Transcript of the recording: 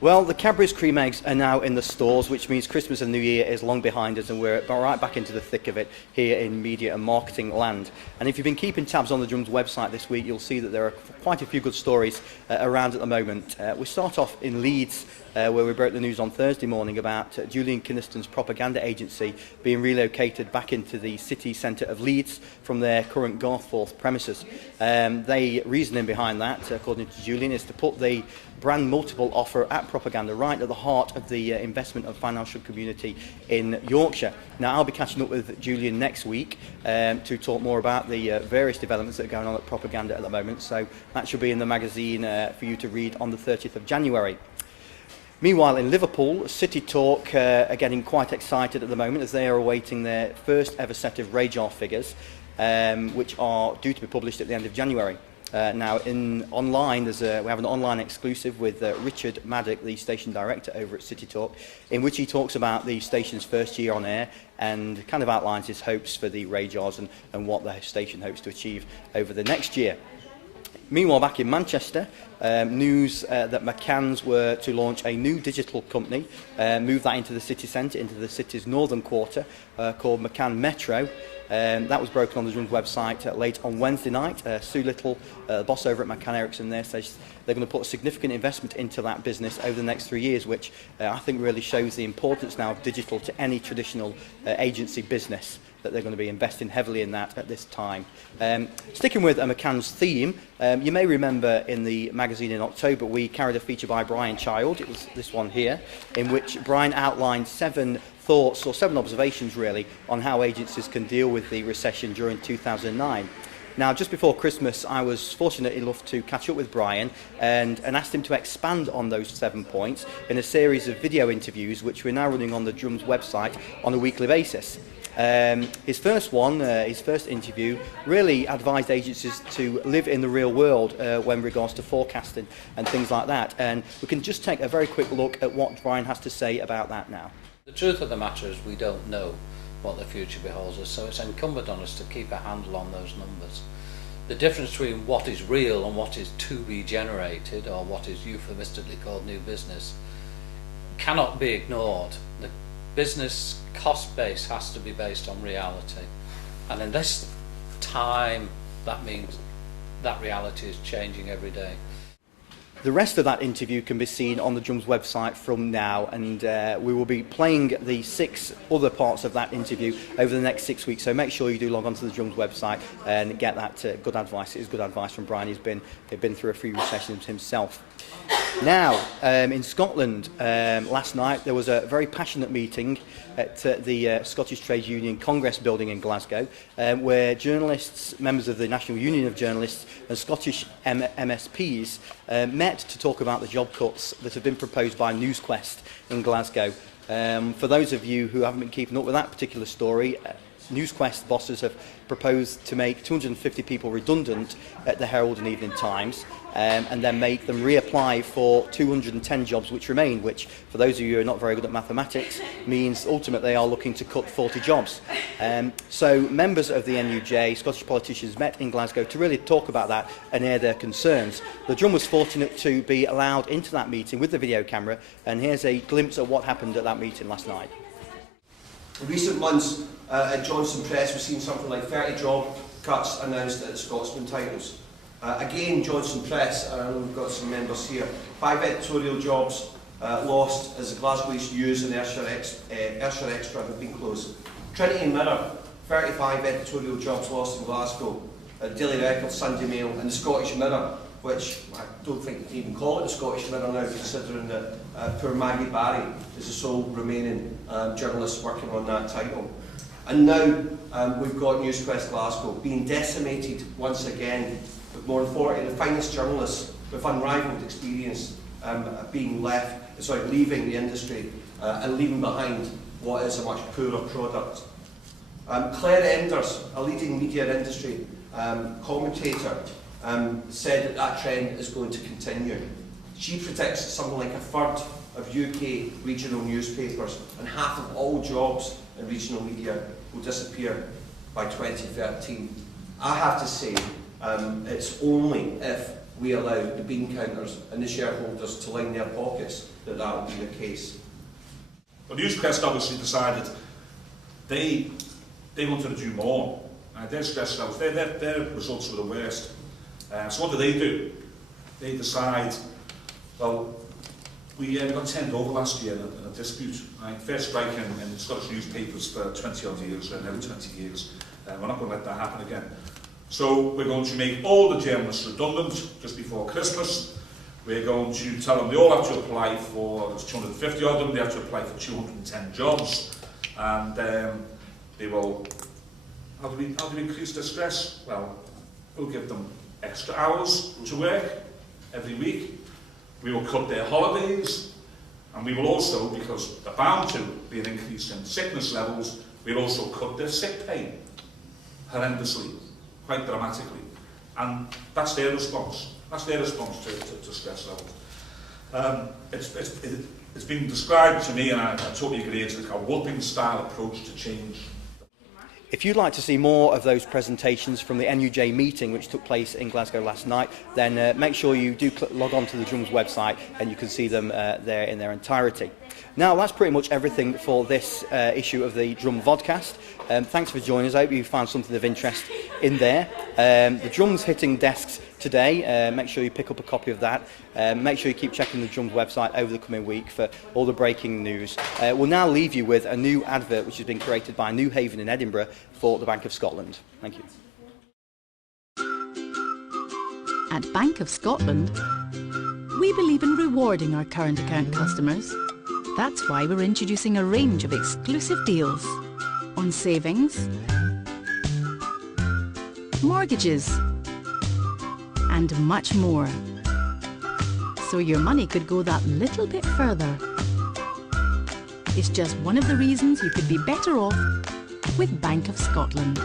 Well, the Cadbury's cream eggs are now in the stores, which means Christmas and New Year is long behind us and we're right back into the thick of it here in media and marketing land. And if you've been keeping tabs on the Drums website this week, you'll see that there are quite a few good stories around at the moment. We start off in Leeds, where we broke the news on Thursday morning about Julian Kinniston's propaganda agency being relocated back into the city centre of Leeds from their current Garthforth premises. The reasoning behind that, according to Julian, is to put the brand multiple offer at propaganda right at the heart of the investment and financial community in Yorkshire. Now, I'll be catching up with Julian next week to talk more about the various developments that are going on at propaganda at the moment, so that should be in the magazine for you to read on the 30th of January. Meanwhile, in Liverpool, City Talk are getting quite excited at the moment as they are awaiting their first ever set of radar figures, which are due to be published at the end of January. Now, online, we have an online exclusive with Richard Maddock, the station director over at City Talk, in which he talks about the station's first year on air and kind of outlines his hopes for the radars and what the station hopes to achieve over the next year. Meanwhile, back in Manchester, news that McCann's were to launch a new digital company, move that into the city centre, into the city's northern quarter, called McCann Metro. That was broken on the Drums website late on Wednesday night. Sue Little, the boss over at McCann Erickson there, says they're going to put a significant investment into that business over the next 3 years, which I think really shows the importance now of digital to any traditional agency business, that they're going to be investing heavily in that at this time. Sticking with McCann's theme, you may remember in the magazine in October we carried a feature by Brian Child, it was this one here, in which Brian outlined 7 thoughts, or 7 observations really, on how agencies can deal with the recession during 2009. Now, just before Christmas, I was fortunate enough to catch up with Brian and asked him to expand on those 7 points in a series of video interviews, which we're now running on the Drums website on a weekly basis. His first interview, really advised agencies to live in the real world when regards to forecasting and things like that. And we can just take a very quick look at what Brian has to say about that now. The truth of the matter is we don't know what the future beholds us, so it's incumbent on us to keep a handle on those numbers. The difference between what is real and what is to be generated, or what is euphemistically called new business, cannot be ignored. The business cost base has to be based on reality, and in this time that means that reality is changing every day. The rest of that interview can be seen on the Drums website from now, and we will be playing the 6 other parts of that interview over the next 6 weeks, so make sure you do log on to the Drums website and get that good advice. It is good advice from Brian. He's been through a few recessions himself. Now, in Scotland, last night there was a very passionate meeting at the Scottish Trade Union Congress building in Glasgow, where journalists, members of the National Union of Journalists and Scottish MSPs met to talk about the job cuts that have been proposed by NewsQuest in Glasgow. For those of you who haven't been keeping up with that particular story, NewsQuest bosses have proposed to make 250 people redundant at the Herald and Evening Times, and then make them reapply for 210 jobs which remain, which, for those of you who are not very good at mathematics, means ultimately they are looking to cut 40 jobs. So members of the NUJ, Scottish politicians, met in Glasgow to really talk about that and air their concerns. The Drum was fortunate to be allowed into that meeting with the video camera, and here's a glimpse of what happened at that meeting last night. In recent months at Johnson Press, we've seen something like 30 job cuts announced at the Scotsman titles. Again, Johnson Press, and I know we've got some members here, 5 editorial jobs lost as the Glasgow East News and Ayrshire Extra have been closed. Trinity Mirror, 35 editorial jobs lost in Glasgow. Daily Record, Sunday Mail and the Scottish Mirror, which I don't think you can even call it the Scottish Mirror now, considering that poor Maggie Barry is the sole remaining journalist working on that title. And now we've got NewsQuest Glasgow being decimated once again, with more than 40 of the finest journalists with unrivalled experience leaving the industry and leaving behind what is a much poorer product. Claire Enders, a leading media industry commentator, said that trend is going to continue. She predicts that something like 1/3 of UK regional newspapers and half of all jobs in regional media will disappear by 2013. I have to say, it's only if we allow the bean counters and the shareholders to line their pockets, that will be the case. Well, Newsquest obviously decided they wanted to do more. They're stressed out. Their results were the worst. So what do? They decide, well, we got turned over last year in a dispute. First strike in Scottish newspapers for 20 odd years, nearly 20 years. We're not going to let that happen again. So we're going to make all the journalists redundant just before Christmas. We're going to tell them they all have to apply for, there's 250 of them, they have to apply for 210 jobs. And they will, how do we increase their stress? Well, we'll give them extra hours to work every week. We will cut their holidays. And we will also, because they're bound to be an increase in sickness levels, we'll also cut their sick pay horrendously, quite dramatically. And that's their response. That's their response to stress levels. It's been described to me, and I totally agree, it's like a whooping style approach to change. If you'd like to see more of those presentations from the NUJ meeting which took place in Glasgow last night, then make sure you do log on to the Drums website and you can see them there in their entirety. Now, that's pretty much everything for this issue of the Drum Vodcast. Thanks for joining us. I hope you found something of interest in there. The Drums hitting desks today. Make sure you pick up a copy of that. Make sure you keep checking the Drums website over the coming week for all the breaking news. We'll now leave you with a new advert which has been created by New Haven in Edinburgh for the Bank of Scotland. Thank you. At Bank of Scotland, we believe in rewarding our current account customers. That's why we're introducing a range of exclusive deals on savings, mortgages, and much more. So your money could go that little bit further. It's just one of the reasons you could be better off with Bank of Scotland.